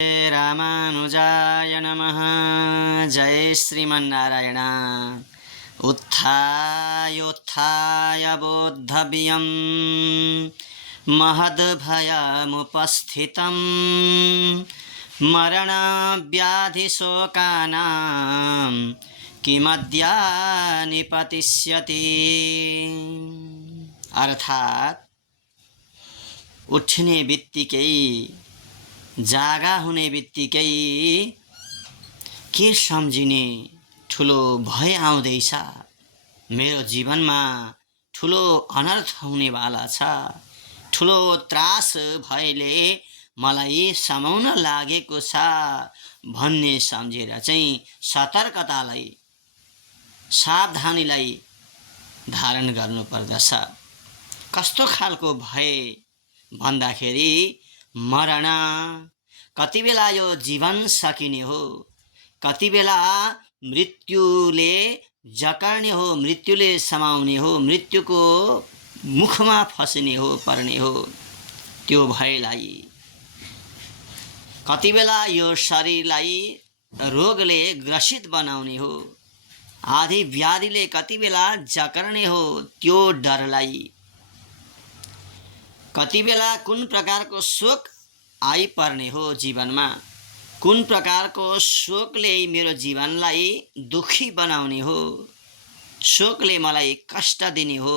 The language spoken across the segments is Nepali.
रामानुजाय नमः। जय श्रीमन्नारायण। उत्थायोत्थाय बोद्धव्यं महद्भयमुपस्थितं मरणव्याधिशोकानां किमद्य निपतिष्यति। अर्थात उठ्ने बित्तिकै जागा हुने बित्तिकै के सम्झिने ठुलो भय आउँदैछ, मेरो जीवनमा ठुलो अनर्थ हुनेवाला छ, ठुलो त्रास भयले मलाई समाउन लागेको छ भन्ने सम्झेर चाहिँ सतर्कतालाई सावधानीलाई धारण गर्नुपर्दछ। कस्तो खालको भय भन्दाखेरि मरण, कति बेला यो जीवन सकिने हो, कति बेला मृत्युले जकर्ने हो, मृत्युले समाउने हो, मृत्युको मुखमा फस्ने हो, पर्ने हो, त्यो भयलाई, कति बेला यो शरीरलाई रोगले ग्रसित बनाउने हो, आदि व्याधिले कति बेला जकर्ने हो, त्यो डरलाई, कति बेला कुन प्रकारको शोक आइपर्ने हो जीवनमा, कुन प्रकारको शोकले मेरो जीवनलाई दुखी बनाउने हो, शोकले मलाई कष्ट दिने हो,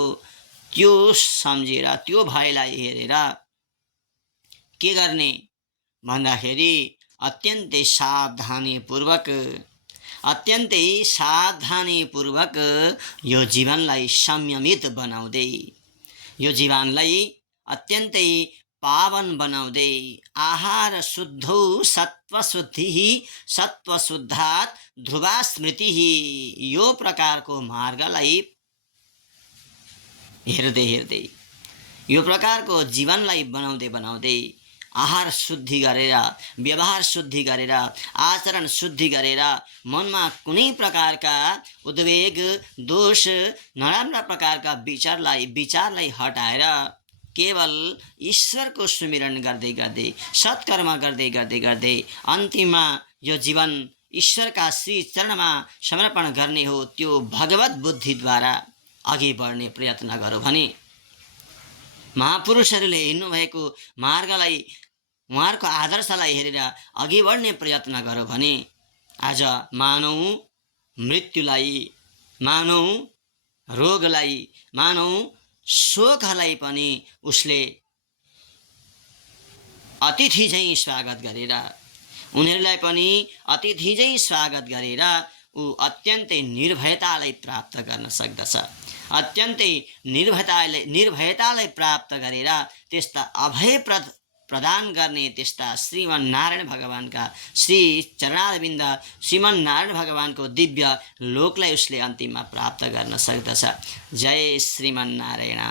त्यो सम्झेर त्यो भयलाई हेरेर के गर्ने भन्दाखेरि अत्यन्तै सावधानीपूर्वक यो जीवनलाई संयमित बनाउँदै, यो जीवनलाई अत्यन्तै पावन बनाउँदै आहार शुद्धौ सत्त्वशुद्धिः सत्त्वशुद्धात् ध्रुवा स्मृतिः, यो प्रकारको मार्गलाई हेर्दै यो प्रकारको जीवनलाई बनाउँदै आहार शुद्धि गरेर, व्यवहार शुद्धि गरेर, आचरण शुद्धि गरेर, मनमा कुनै प्रकारका उद्वेग, दोष, नराम्रा प्रकारका विचारलाई हटाएर केवल ईश्वरको सुमिरन गर्दै सत्कर्म गर्दै अन्तिममा यो जीवन ईश्वरका श्री चरणमा समर्पण गर्ने हो। त्यो भगवत बुद्धिद्वारा अघि बढ्ने प्रयत्न गरौँ भने महापुरुषहरूले हिँड्नुभएको मार्गलाई, उहाँहरूको आदर्शलाई हेरेर अघि बढ्ने प्रयत्न गरौँ भने आज मानौ मृत्युलाई, मानौ रोगलाई, मानौ शोकलाई पनि उसले अतिथि झैं स्वागत गरेर, उनीहरूलाई पनि अतिथि झैं स्वागत गरेर ऊ अत्यन्तै निर्भयतालाई प्राप्त गर्न सक्दछ। अत्यन्तै निर्भयतालाई प्राप्त गरेर त्यस्ता अभय प्रदान गर्ने त्यस्ता श्रीमन्नारायण भगवानका श्री चरणारविन्द, श्रीमन्नारायण भगवानको दिव्य लोकलाई उसले अन्तिममा प्राप्त गर्न सक्दछ। जय श्रीमन्नारायण।